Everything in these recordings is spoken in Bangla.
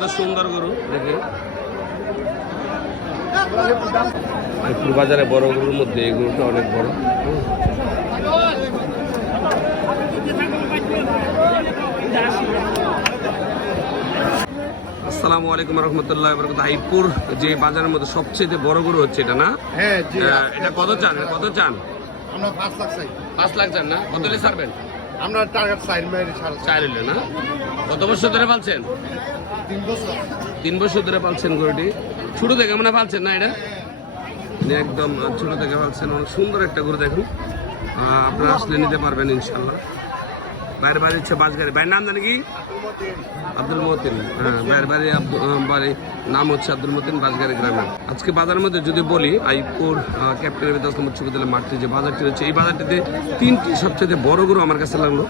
মধ্যে সুন্দর গরু দেখে। পুরো বাজারে বড় গরুর মধ্যে এই গরুটা অনেক বড়। আসসালামু আলাইকুম রহমতুল্লাহ বরকাতুহু। হাইপুর যে বাজারের মধ্যে সবচেয়ে বড় গরু হচ্ছে এটা না? হ্যাঁ, এটা কত চান? কত চান? আমরা 5 লাখ চাই। 5 লাখ চান না? কত হলে ছাড়বেন? আমরা টার্গেট চাই মেরে চার হলে না? কত বছর ধরে পালছেন? 3 বছর। 3 বছর ধরে পালছেন গরুটি। ছোট থেকে মনে পালছেন না এটা? একদম ছোট থেকে পালছেন। অনেক সুন্দর একটা গরু দেখুন। আপনারা আসলে নিতে পারবেন ইনশাল্লাহ। বাইরের বাড়ি হচ্ছে বাসগাড়ি। ভাইয়ের নাম জানি কি? আব্দুল মতিন। হ্যাঁ, বাইরের বাড়ি নাম হচ্ছে আব্দুল মতিন, বাসগাড়ি গ্রামে। আজকে বাজারের মধ্যে যদি বলি, আইপুর ক্যাপ্টেন বিশ্ববিদ্যালয় মাঠটি যে বাজারটি রয়েছে, এই বাজারটিতে 3টি সবচেয়ে বড় গরু আমার কাছে লাগলো।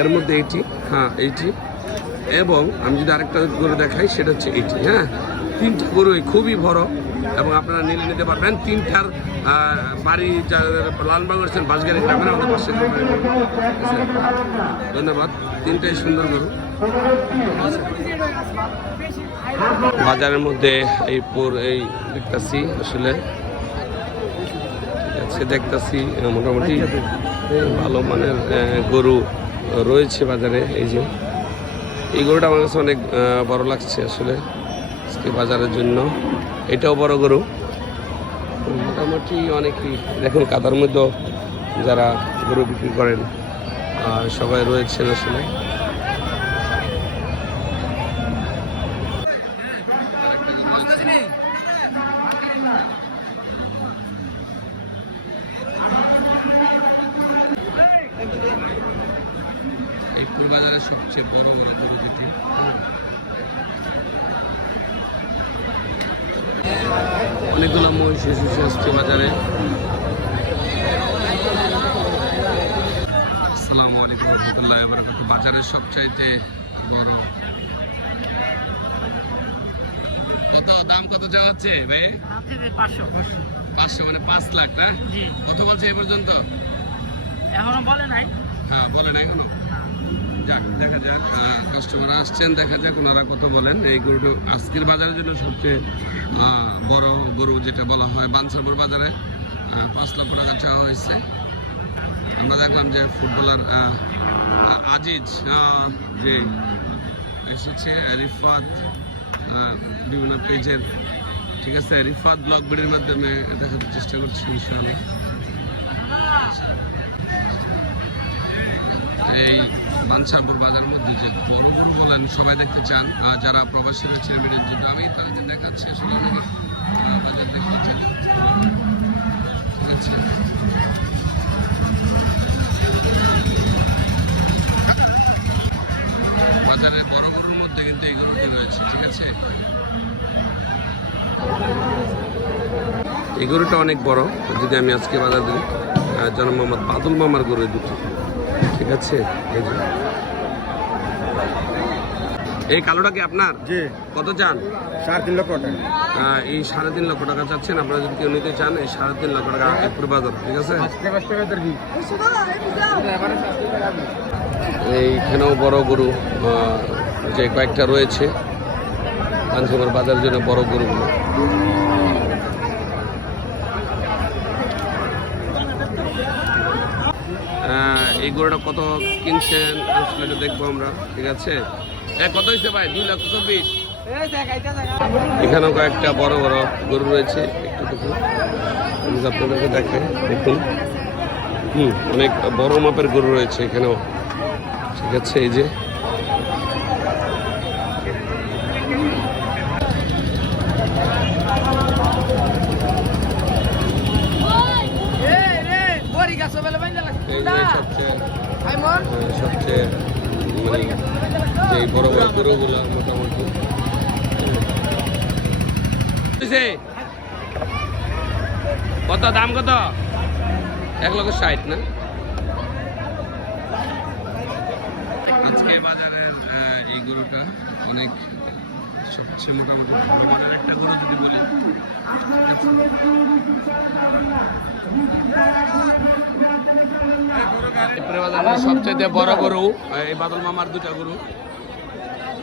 এর মধ্যে এইটি, হ্যাঁ এইটি, এবং আমি যদি আরেকটা গরু দেখাই সেটা হচ্ছে এইটি। হ্যাঁ, 3টা গরুই খুবই বড় এবং আপনারা নিতে পারবেন। 3টার বাড়ি লালবাগ করছেন বাসগাড়ি গ্রামের আমাদের পাশে। ধন্যবাদ। 3টাই সুন্দর গরু। বাজারের মধ্যে এই দেখতেছি আসলে দেখতেছি মোটামুটি ভালো মানের গরু রয়েছে বাজারে। এই গরুটা আমার কাছে অনেক বড় লাগছে আসলে আজকে বাজারের জন্য। এটাও বড় গরু, মোটামুটি অনেকই। দেখুন কাদার মধ্যে যারা গরু বিক্রি করেন সবাই রয়েছেন আসলে। এই পুরো বাজারের সবচেয়ে বড় গরু যেটি। অনেকগুলো মহিষ এসেছে আজকে বাজারে। আসসালামু আলাইকুম রহমতুল্লাহ বারাকাতুহু। বাজারের সবচাইতে বড় কত দাম কত চাওয়া হচ্ছে ভাই? 500 মানে 5 লাখ না? কত বলছে এ পর্যন্ত? এখনো বলে নাই। হ্যাঁ, বলে নাই এখনো। যাক, দেখা যাক, কাস্টমার আসছেন, দেখা যাক ওনারা কত বলেন। এই গরুটা আজকের বাজারের জন্য সবচেয়ে বড় গরু যেটা বলা হয় বানসারপুর বাজারে 5 লক্ষ টাকা চাওয়া হয়েছে। আমরা দেখলাম যে ফুটবলার আজিজ যে এসেছে, রিফাত বিভিন্ন পেজের, ঠিক আছে, রিফাত ব্লগ ভিডিওর মাধ্যমে দেখাতে চেষ্টা করছি ইনশাআল্লাহ। এই বানসারপুর বাজারের মধ্যে যে বড় গরু বলেন সবাই দেখতে চান, যারা প্রবাসী রয়েছে ভিডিওর জন্য আমি তাদের দেখাচ্ছি আসলে অনেকে বাজার দেখতে চান, ঠিক আছে। বাজারে বড় গরুর মধ্যে কিন্তু এই গরুটি রয়েছে, ঠিক আছে। এই গরুটা অনেক বড়। যদি আমি আজকে বাজার দিই, জনাব মোহাম্মদ বাদল মামার গরু দুটো, ঠিক আছে। এই কালোটা কি আপনার? জি। কত চান? 3.5 লক্ষ টাকা। এই 3.5 লক্ষ টাকা চাচ্ছেন। আপনারা যদি কেউ নিতে চান, এই 3.5 লক্ষ টাকা পুরো বাজার, ঠিক আছে। এইখানেও বড় গরু যে কয়েকটা রয়েছে বানসারপুর বাজারের জন্য বড় গরুগুলো। এই গরুটা কত কিনছেন আসলে দেখবো আমরা, ঠিক আছে। কত হয়েছে ভাই? 2,24,000। এখানেও কয়েকটা বড় বড় গরু রয়েছে, একটু দেখুন, আপনাদেরকে দেখে দেখুন। অনেক বড় মাপের গরু রয়েছে এখানেও, ঠিক আছে। এই যে সবচেয়ে মানে যে বড় বড় গরুগুলো মোটামুটি। কত দাম? কত? 1,60,000 না? আজকে বাজারের এই গরুটা অনেক সবচেয়ে মোটামুটি ভালো একটা গরু যদি বলি। সবচেয়ে বড় গরু এই বাদল মামার দুটা গরু।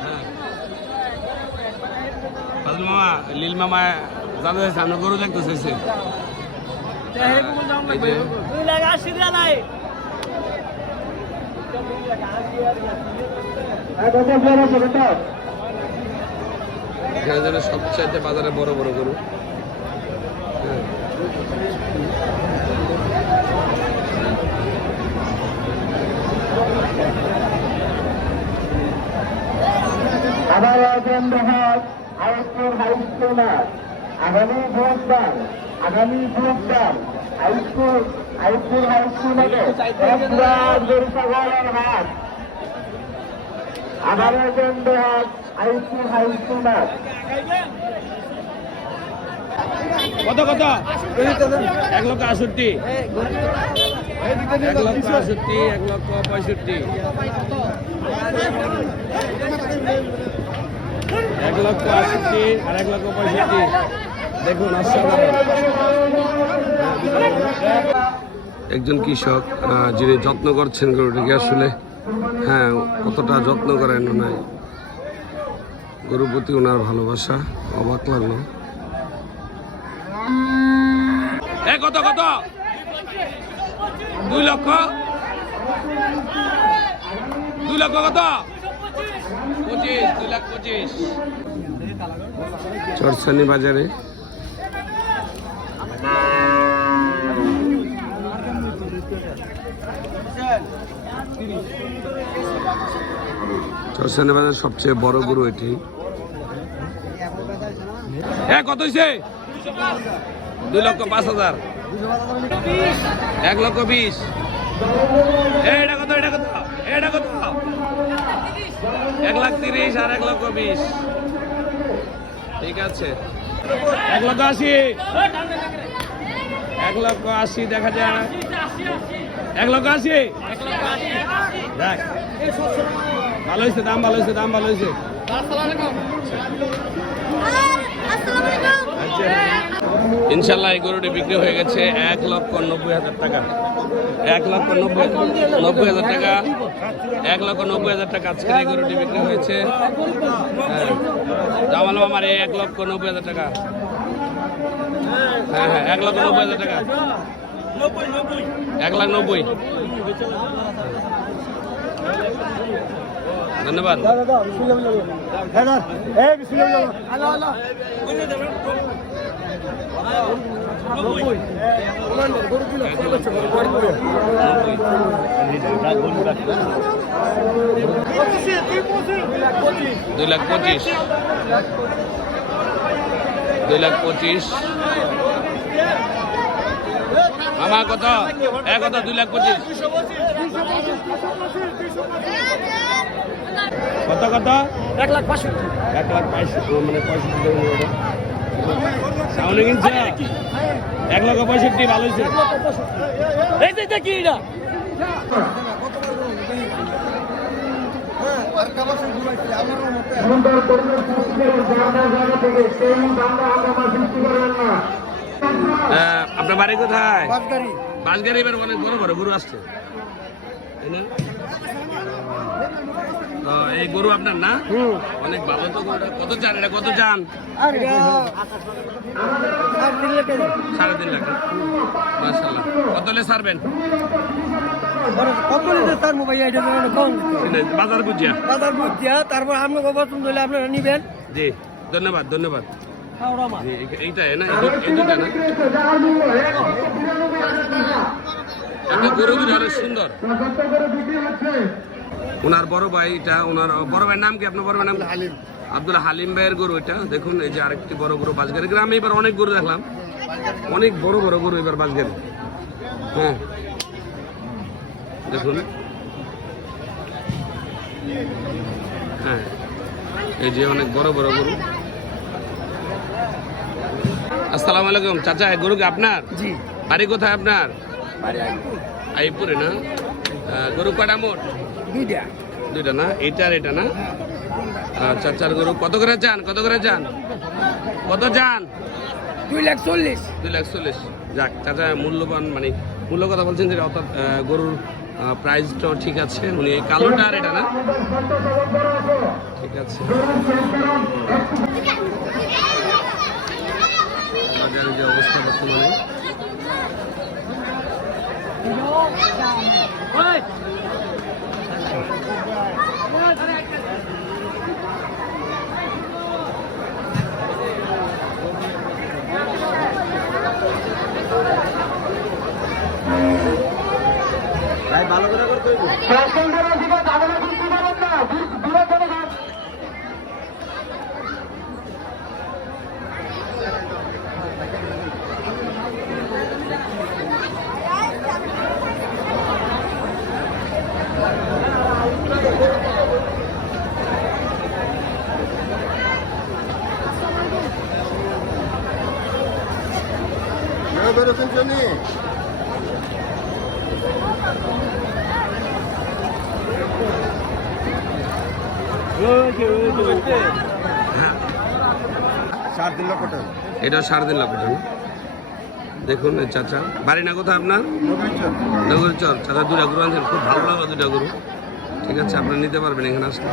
হ্যাঁ, রাজু মামা লীল মামা জানতে চাইছে আমরা গরু দেখতে চাইছে এই যে এখানে যেন সবচাইতে বাজারে বড় বড় গরু হ্যাঁ। আবার আয়োজন দেখার হাইস্কুল হাইস্কুলার আগামী বুধবার হাইস্কুল হাইস্কুলে গরুসাগরের হাট আবার আয়োজন দেখার হাইস্কুল হাইস্কুলার কত কত 1,68,000 1,68,000 1,65,000 1,68,000 আর 1,65,000 দেখুন একজন কৃষক যিনি যত্ন করছেন গরুটিকে আসলে হ্যাঁ কতটা যত্ন করেন ওনার গরুর প্রতি ওনার ভালোবাসা অবাক লাগলো কত কত 2 লক্ষ কত 25 চরসানি বাজারে চরসানি বাজার সবচেয়ে বড় গরু এটি কত হয়েছে 2,05,000 1,20,000 এটা কত 1,30,000 আর 1,20,000 ঠিক আছে 1,80,000 1,80,000 দেখা যায় 1,80,000 দেখ ভালো হয়েছে দাম ভালো হয়েছে ইনশাল্লাহ এই গরুটি বিক্রি হয়ে গেছে 1,90,000 টাকা 1,90,000 টাকা 1,90,000 টাকা আজকের এই গরুটি বিক্রি হয়েছে জামাল মামার 1,90,000 টাকা হ্যাঁ 1,90,000 টাকা 1,90,000 ধন্যবাদ দুই লাখ পঁচিশ আমার কত কত 2,25,000 কত কত 1,65,000 মানে 65 সামনে কিনছে 1,65,000 ভালো হয়েছে কি এটা আপনার বাড়ি কোথায় বাঁশগাড়ি এবার অনেক বড় বড় গরু আসছে তাই না তো এই গরু আপনার না অনেক ভালো তো গরুটা কত চান এটা কত চান 3.5 লাখ মাশাআল্লাহ কত হলে ছাড়বেন বাজার বুঝিয়া তারপর আপনার পছন্দ হলে আপনারা নিবেন জি ধন্যবাদ এইটা না এই দুটা না একটা গরু দুটো অনেক সুন্দর ওনার বড় ভাই এটা ওনার বড় ভাইয়ের নাম কি আপনার বড় ভাইয়ের নাম হালিম আব্দুল হালিম ভাইয়ের গরু এটা দেখুন এই যে আরেকটি বড় গরু বাঁশগাড়ি গ্রামে এবার অনেক গরু দেখলাম অনেক বড় বড় গরু এবার বাঁশগাড়ি হ্যাঁ দেখুন হ্যাঁ এই যে অনেক বড় বড় গরু আসসালামু আলাইকুম চাচা গরু কি আপনার জি বাড়ি কোথায় আপনার আইপুরে না গরু কটা মোট দুইটা না এটা আর এটা না চাচার গরু কত করে চান কত চান 2,40,000 2,40,000 যাক চাচা মূল্যবান মানে মূল্য কথা বলছেন যে অর্থাৎ গরুর প্রাইসটাও ঠিক আছে। উনি এই কালোটা আর এটা না, ঠিক আছে। বাজারের যে অবস্থা বর্তমানে, বেরোছেন জন্য সাড়ে 3 লক্ষ টাকা। এটা 3.5 লক্ষ টাকা। দেখুন এই চাচা, বাড়ি না কোথায় আপনার? নগরচর। চাচা দুটা গরু আনছেন, খুব ভালো লাগলো দুটা গরু। ঠিক আছে, আপনি নিতে পারবেন এখানে আসলে।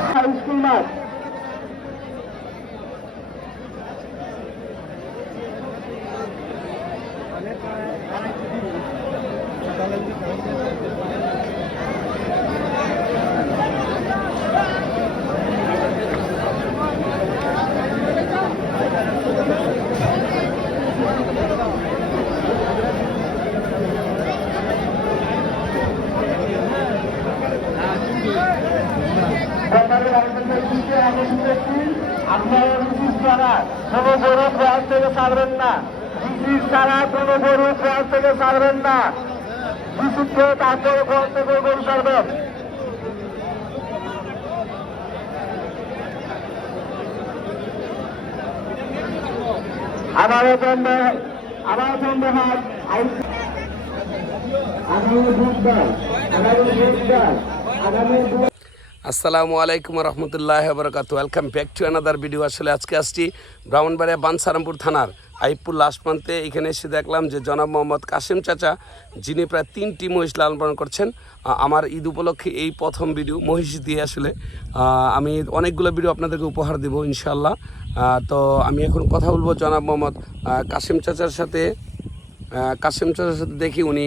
আপনারা ব্রিটিশ ছাড়া কোনো গরু প্রয়াস থেকে ছাড়বেন না, ব্রিটিশ ছাড়া কোনো গরু প্রয়াস থেকে ছাড়বেন না, বিশুদ্ধ তারপরে প্রয়াস থেকে গরু ছাড়বেন। আগামী বুধবার আসসালামু আলাইকুম রহমতুল্লাহ বরকাত। Welcome back to another video. আসলে আজকে আসছি ব্রাহ্মণবাড়িয়া বানসারামপুর থানার আইপুর লাস্ট প্রান্তে। এখানে এসে দেখলাম যে জনাব মোহাম্মদ কাশেম চাচা, যিনি প্রায় 3টি মহিষ লালন পালন করছেন। আমার ঈদ উপলক্ষে এই প্রথম ভিডিও মহিষ দিয়ে। আসলে আমি অনেকগুলো ভিডিও আপনাদেরকে উপহার দেবো ইনশাল্লাহ। তো আমি এখন কথা বলবো জনাব মোহাম্মদ কাশেম চাচার সাথে। দেখি উনি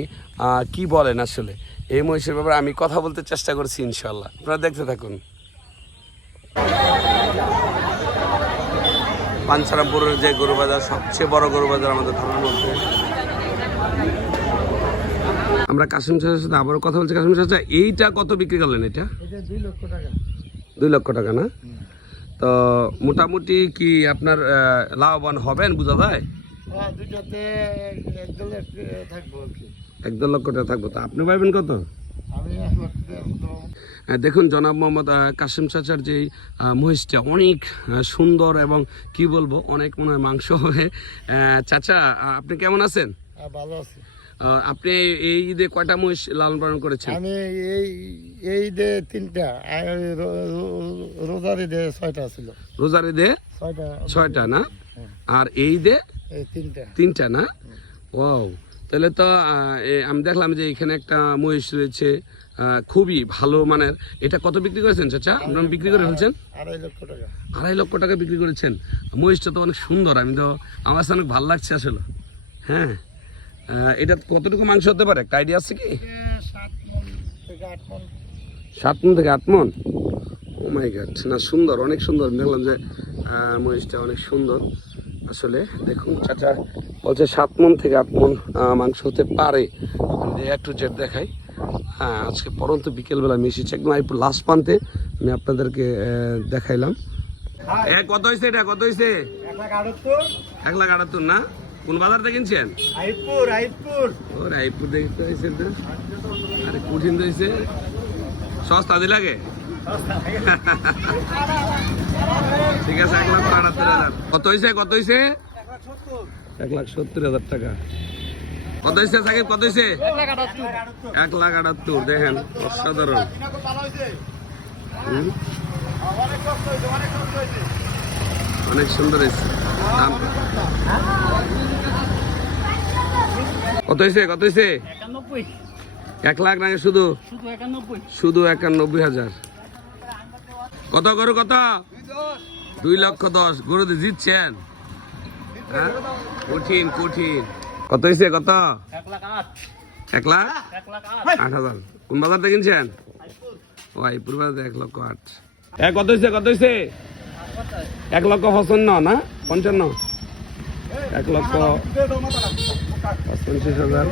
কি বলেন আসলে এই মহিষের ব্যাপারে। আমি কথা বলতে চেষ্টা করছি ইনশাল্লাহ, আপনারা দেখতে থাকুন। বানসারামপুরের যে গরু বাজার, সবচেয়ে বড় গরু বাজার আমাদের থানার মধ্যে। আমরা কাশেম চাচার সাথে আবারও কথা বলছি। কাশেম চাচা, এইটা কত বিক্রি করলেন? এটা 2 লক্ষ টাকা। 2 লক্ষ টাকা না? তো মোটামুটি কি আপনার লাভবান হবেন বোঝা যায়? দুইটাতে 1.5 লাখ থাকবো আর কি। 1.5 লক্ষ টাকা থাকবো। তো আপনি পাইবেন কত? আমি 1 লাখ টাকা। দেখুন জনাব মোহাম্মদ কাশেম চাচার যে মহিষটা অনেক সুন্দর এবং কি বলবো, অনেক মনে হয় মাংস হবে। চাচা, আপনি কেমন আছেন? ভালো আছি। আপনি এই ঈদে কয়টা মহিষ লালন পালন করেছেন? আমি এই ঈদে 3টা, রোজার ঈদে 6টা ছিল। রোজার ঈদে 6টা না? আর এই ঈদে 3টা না? ও, তাহলে তো আমি দেখলাম যে এখানে একটা মহিষ রয়েছে খুবই ভালো মানের। এটা কত বিক্রি করেছেন চাচা? আপনার বিক্রি করে ফেলছেন 2.5 লক্ষ টাকা। 2.5 লক্ষ টাকা বিক্রি করেছেন। মহিষটা তো অনেক সুন্দর, আমি তো আমার কাছে অনেক ভালো লাগছে আসলে। হ্যাঁ, এটা কতটুকু মাংস হতে পারে একটা আইডিয়া আছে কি? 7 মণ থেকে 8 মণ। ও মাই গড, না সুন্দর, অনেক সুন্দর। দেখলাম যে মহিষটা অনেক সুন্দর আসলে। দেখুন চাচা বলছে 7 মণ থেকে 8 মণ মাংস হতে পারে। একটু জেট দেখাই। হ্যাঁ, আজকে পরন্ত বিকেলবেলা মিশিয়েছে একদম আইপুর লাস্ট প্রান্তে। আমি আপনাদেরকে দেখাইলাম। কত হয়েছে এটা? কত হয়েছে? 1,78,000 না? কোন বাজার থেকে কিনছেন? রায়পুর। ও, রায়পুর দেখতে হয়েছে তো। আরে কঠিন হয়েছে, সস্তা দিল লাগে। ঠিক আছে, 1,78,000। কত হয়েছে? 1,70,000 টাকা। কত হয়েছে সাকিব? কত হয়েছে? 1,78,000। দেখেন, অসাধারণ। অনেক সুন্দর হয়েছে। কত হয়েছে? 1 লাখ নাকি শুধু শুধু 91,000। কত গরু কত? 2,10,000 গরু দিয়ে জিতছেন? হ্যাঁ? কঠিন কঠিন। কত হয়েছে কত? 1,08,000। কোন বাজার থেকে কিনছেন? ওয়াইপুর বাজার 1,08,000। কত হয়েছে কত হয়েছে? 1,55,000 না 55? 1,85,000।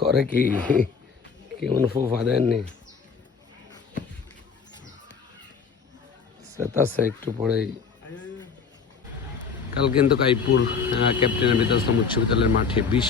করে কি কেমন ফুফা দেননি সেটাছে একটু পরেই। কাল কিন্তু কাইপুর ক্যাপ্টেনের বিদ্যাশ্রম উচ্চ বিদ্যালয়ের মাঠে 20